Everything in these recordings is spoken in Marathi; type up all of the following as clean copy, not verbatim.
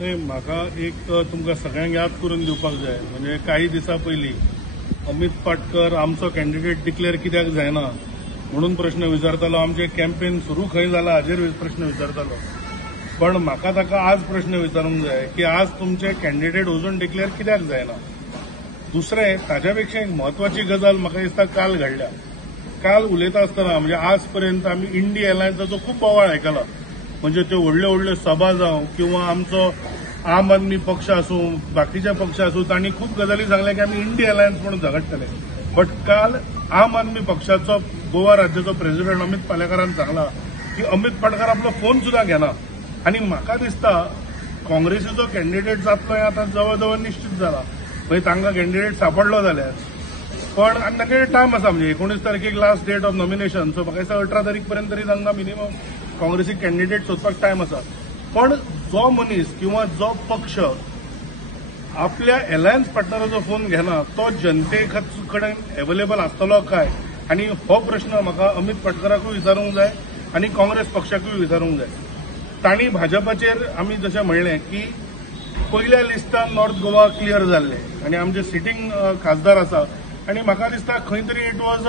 नाही, म्हाका एक तुमकां सगळ्यांक याद करून दिवपाक जाय. म्हणजे काही दिसा पयलीं अमित पाटकर आमचो कॅन्डिडेट डिक्लेअर कित्याक जायना म्हणून प्रश्न विचारतालो. आमचे कॅम्पेन सुरू खंय जाला हाजेर प्रश्न विचारतालो. पण म्हाका ताका आज प्रश्न विचारूंक जाय की आज तुमचे कॅन्डिडेट अजून डिक्लेअर कित्याक जायना. दुसरें, ताच्या पेक्षा एक म्हत्वाची गजाल म्हाका दिसता काल घडल्या. काल उलयता आसतना म्हणजे आज पर्यंत आमी इंडी एलायन्साचो खूब बोवाळ आयकला. म्हणजे त्यो व्हडल्यो व्हडल्यो सभा जावं किंवा आमचो आम आदमी पक्ष आसूं बाकीचे पक्ष आसूं तांणी खूब गजाली सांगल्या की आमी इंडी एलायन्स म्हणून झगडटले. बट काल आम आदमी पक्षाचो गोवा राज्याचो प्रेसिडेंट अमित पालेकरान सांगला की अमित पाटकर आपलो फोन सुद्धा घेना. आनी म्हाका दिसता काँग्रेसीचो कॅन्डिडेट जातलो हें आतां जवळ जवळ निश्चित जाला. म्हणजे तांकां कॅन्डिडेट सापडलो जाल्यार पण आनी तांचे टायम आसा. म्हणजे 19 तारखेक last date of nomination. So म्हाका दिसता 18 तारीख पर्यंत तरी तांकां मिनिमम काँग्रेसीक कॅन्डिडेट सोदपाक टायम आसा. पण जो मनीस किंवा जो पक्ष आपल्या एलायन्स पार्टनराचो फोन घेना तो जनते कडेन अवेलेबल आसतलो काय. आनी हो प्रश्न म्हाका अमित पाटकराकूय विचारूंक जाय आनी काँग्रेस पक्षाकूय विचारूंक जाय. तांणी भाजपाचेर आमी जशें म्हणलें की पयल्या लिस्टान नॉर्थ गोवा क्लियर जाल्ले आनी आमचे सिटींग खासदार आसा. आनी म्हाका दिसता खंय तरी इट वॉज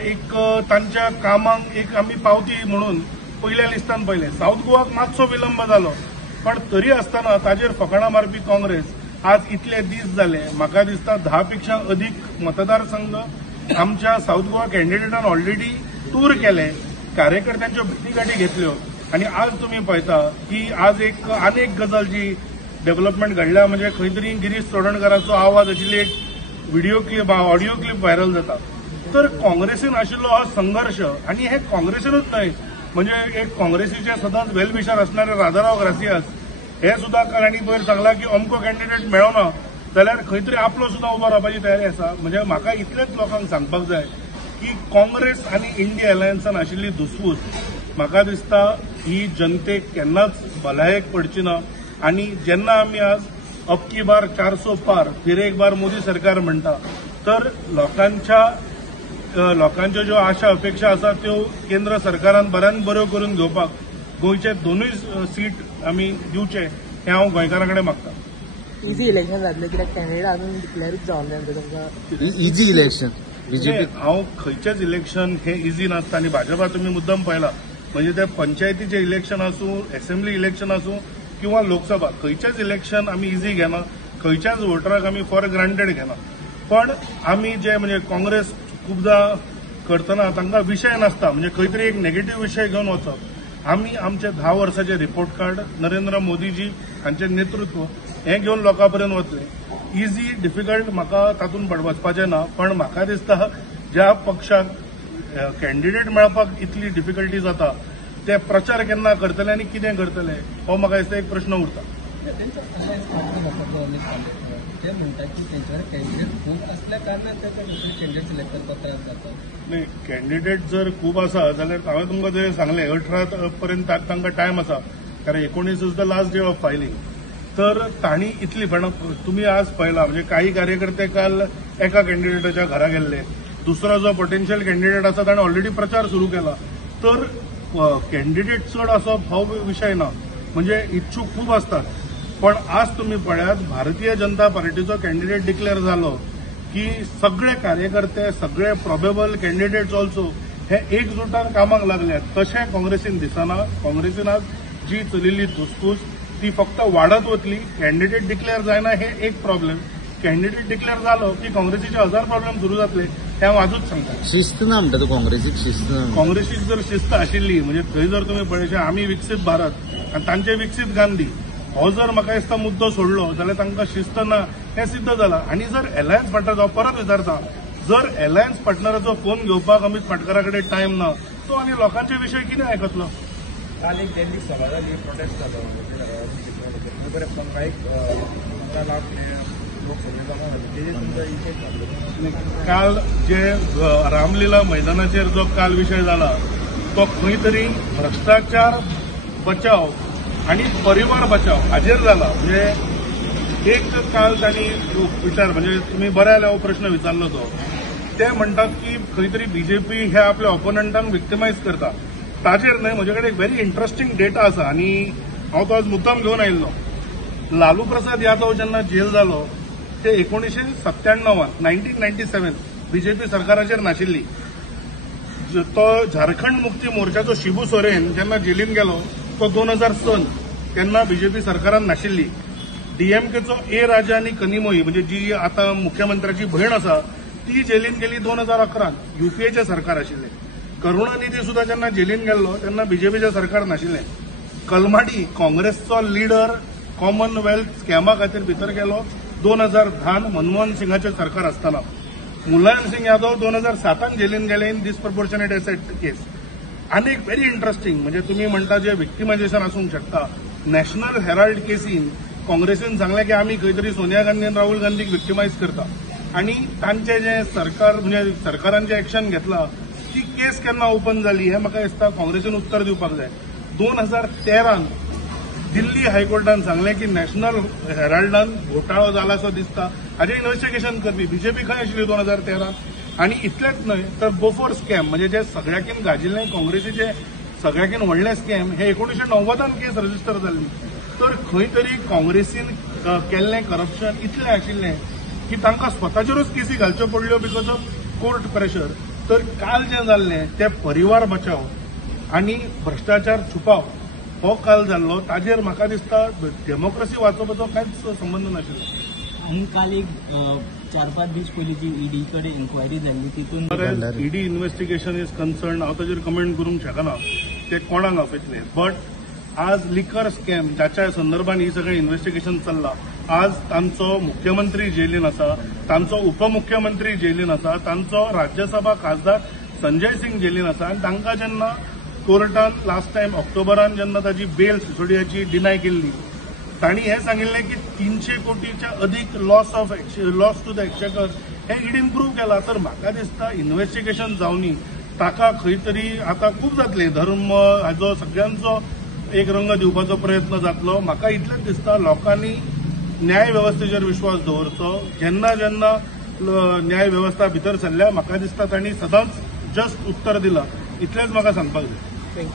एक तांच्या कामांक एक आमी पावती म्हणून पयल्या लिस्टान पयले. साऊथ गोवाक मातसो विलंब जालो पण तरी आसतना ताजेर फकाणां मारपी काँग्रेस आज इतले दीस जाले. म्हाका दिसता 10 पेक्षा अदीक मतदारसंघ आमच्या साऊथ गोवा कॅन्डिडेटान ऑलरेडी टूर केले, कार्यकर्त्यांच्यो भेटीगाठी घेतल्यो. आनी आज तुमी पळयता की आज एक आनीक गजाल जी डेव्हलपमेंट घडल्या म्हणजे खंय तरी गिरीश चोडणकराचो आवाज आशिल्ली एक video clip audio clip viral जाता. तर काँग्रेसीन आशिल्लो हो संघर्श आनी हे काँग्रेसीनूच न्हय म्हणजे एक काँग्रेसीचे सदांच वेलविशर असणारे राधाराव ग्रासियास हे सुद्धा तांणी पयर सांगला की अमको कॅन्डिडेट मेळना जाल्यार खंय तरी आपलो सुद्धा उबो रावपाची तयारी आसा. म्हणजे म्हाका इतलेच लोकांक सांगपाक जाय की काँग्रेस आनी इंडी एलायन्सान आशिल्ली धुसफूस म्हाका दिसता ही जनतेक केन्नाच भलायक पडची ना. आनी जेन्ना आमी आज अब की बार 400 पार फिर एक बार मोदी सरकार म्हणटा तर लोकांच्यो ज्यो आशा अपेक्षा आसा त्यो केंद्र सरकारान बऱ्यान बऱ्यो करून घेवपाक गोंयचे दोनूय सीट आमी दिवचे हें हांव गोंयकारां कडेन मागता. इजी इलेक्शन जातलें कित्याक कॅन्डिडेट अजून डिक्लेअरूच जावना तुमकां. इजी इलेक्शन बीजेपी हांव खंयचेच इलेक्शन हे इजी नासता. आनी भाजपा तुमी मुद्दम पळयला म्हणजे ते पंचायतीचे इलेक्शन आसूं असेंब्ली इलेक्शन आसूं किंवा लोकसभा खंयचेच इलेक्शन आमी इजी घेना. खंयच्याच वोटराक आमी फॉर ग्रांटेड घेना. पण आमी जे म्हणजे काँग्रेस खूबदां करतना तांकां विशय नासता म्हणजे खंय तरी एक नेगेटीव्ह विशय घेवन वचप. आमी आमचे 10 वर्साचे रिपोर्ट कार्ड नरेंद्र मोदीजी हांचे नेतृत्व हें घेवन लोकां पर्यंत वतले. इजी डिफिकल्ट म्हाका तातूंत वचपाचें ना. पण म्हाका दिसता ज्या पक्षाक कॅन्डिडेट मेळपाक इतली डिफिकल्टी जाता ते प्रचार केन्ना करतले आनी कितें करतले हो म्हाका दिसता एक प्रश्न उरता. ते म्हणतात की त्यांच्यावर कॅन्डिडेट खूप असल्या कारणान कॅन्डिडेट सिलेक्ट करपाक त्रास जाता. नाही, कॅन्डिडेट जर खूप आसा जाल्यार हांवें तुमकां जे सांगलें 18 पर्यंत तांकां टायम आसा कारण 19 is the last day of filing. तर तांणी इतली पण तुम्ही आज पळयला म्हणजे काही कार्यकर्ते काल एका कॅन्डिडेटाच्या घरा गेल्ले. दुसरो जो पोटेन्शियल कॅन्डिडेट आसा ताणें ऑलरेडी प्रचार सुरू केला. तर कॅन्डिडेट चड आसप हो विशय ना म्हणजे इच्छूक खूप असतात. पण आज तुम्ही पळयात भारतीय जनता पार्टीचो कॅन्डिडेट डिक्लेअर जालो की सगळे कार्यकर्ते सगळे प्रोबेबल कॅन्डिडेट्स ऑल्सो हे एकजुटान कामाक लागल्यात. तशें काँग्रेसीन दिसना. काँग्रेसीन आज जी चलिल्ली धुसफूस ती फक्त वाढत वतली. कॅन्डिडेट डिक्लेअर जायना हे एक प्रॉब्लेम. कॅन्डिडेट डिक्लेअर जालो की काँग्रेसीचे 1000 प्रॉब्लेम सुरू जातले हे हांव आजूच सांगता. शिस्त ना म्हणटा तो काँग्रेसीक शिस्त. काँग्रेसीक जर शिस्त आशिल्ली म्हणजे थंय जर तुमी पळयशे आमी विकसीत भारत आनी तांचे विकसीत गांधी हो जर म्हाका दिसता मुद्दो सोडलो जाल्यार तांकां शिस्त ना हें सिद्ध जालां. आनी जर एलायन्स पार्टनर परत विचारता जर एलायन्स पार्टनराचो फोन घेवपाक अमित पाटकरा कडेन टायम ना तो आनी लोकांचे विशय कितें आयकतलो. काल एक दिल्ली सभा जाली प्रोटेस्ट जालो बरे 15 लाख काल जे रामलीला मैदानाचेर जो काल विशय जाला तो खंय तरी भ्रष्टाचार बचाव आणि परिवार बचाव हाजेर जाला. म्हणजे एक काल तांणी विचार म्हणजे तुम्ही बरे जाल्यार हो प्रश्न विचारलो तो ते म्हणतात की खंय तरी बीजेपी हे आपल्या ऑपोनंटांक विक्टिमायज करता. ताजेर न्हय म्हजे कडेन एक व्हेरी इंटरेस्टिंग डेटा आसा आनी हांव तो आज मुद्दाम घेवन आयिल्लो. लालू प्रसाद यादव जेन्ना जेल जालो ते 1997 बीजेपी सरकाराचेर नाशिल्ली. तो झारखंड मुक्ती मोर्चाचो शिबू सोरेन जेन्ना जेलीन गेलो तो 2007 तेन्ना बीजेपी सरकारान नाशिल्ली. डीएमकेचो ए राजा आनी कनिमोई म्हणजे जी आता मुख्यमंत्र्याची भयण आसा ती जेलीन गेली 2011 युपीएचे सरकार आशिल्ले. करुणानिधी सुद्धा जेन्ना जेलीन गेल्लो तेन्ना बीजेपीचे सरकार नाशिल्ले. कलमाडी काँग्रेसचो लिडर कॉमनवेल्थ स्कॅमा खातीर भितर गेलो 2010 मनमोहन सिंगाचे सरकार आसतना. मुलायम सिंग यादव 2007 जेलीन गेले इन डिसप्रपोर्शनेट एसेट केस. आनी एक व्हेरी इंटरेस्टिंग म्हणजे तुम्ही म्हणता जे विक्टिमायझेशन आसूंक शकता. नॅशनल हेराल्ड केसीन काँग्रेसीन सांगलें की आमी खंय तरी सोनिया गांधी आनी राहुल गांधीक विक्टिमायज करता आणि तांचे जे सरकार म्हणजे सरकारान जे एक्शन घेतला ती केस केन्ना ओपन जाली हे म्हाका दिसता काँग्रेसीन उत्तर दिवपाक जाय. 2013 दिल्ली हायकोर्टान सांगलें की नॅशनल हेराल्डान घोटाळो जालासो दिसता हाजें इन्व्हेस्टिगेशन करपी बीजेपी खंय आशिल्ली 2013. आणि इतलेंच न्हय तर बोफोर स्कॅम म्हणजे जे सगळ्याकीन गाजिल्लें काँग्रेसीचे सगळ्याकीन व्हडलें स्कॅम हे 1990 केस रजिस्टर जाल्ली. तर खंय तरी काँग्रेसीन केल्लें करप्शन इतलें आशिल्लें की तांकां स्वताच्योच केसी घालच्यो पडल्यो बिकॉज ऑफ कोर्ट प्रेशर. तर काल जें जाल्लें तें परिवार बचाव आनी भ्रष्टाचार छुपाव हो काल जाल्लो ताजेर म्हाका दिसता डेमोक्रेसी वाचोवपाचो कांयच संबंद नाशिल्लो. आणि काल एक 4-5 दीस पयलीं जी ईडी कडेन इन्क्वायरी जाल्ली तितून ईडी इन्व्हेस्टिगेशन इज कन्सर्न हांव ताजेर कमेंट करूंक शकना ते कोणाक आपयतले. बट आज लिकर स्कॅम जाच्या संदर्भात ही सगळें इन्व्हेस्टिगेशन चल्लां. आज तांचो मुख्यमंत्री जेलीन आसा, तांचो उपमुख्यमंत्री जेलीन आसा, तांचो राज्यसभा खासदार संजय सिंग जेलीन आसा. आनी तांकां जेन्ना कोर्टान लास्ट टायम ऑक्टोबरान जेन्ना ताची बेल सिसोडियाची डिनाय केल्ली तांणी हें सांगिल्लें की 300 कोटीच्या अदीक लॉस टू द एक्चेकर हें ईडीन प्रूव्ह केलां. तर म्हाका दिसता इन्व्हेस्टिगेशन जावनी ताका खंय तरी आतां खूब जातलें धर्म हाजो सगळ्यांचो एक रंग दिवपाचो प्रयत्न जातलो. म्हाका इतलेंच दिसता लोकांनी न्याय वेवस्थेचेर विश्वास दवरचो. जेन्ना जेन्ना न्याय वेवस्था भितर सरल्या म्हाका दिसता तांणी सदांच जस्ट उत्तर दिलां इतलेंच म्हाका सांगपाक जाय.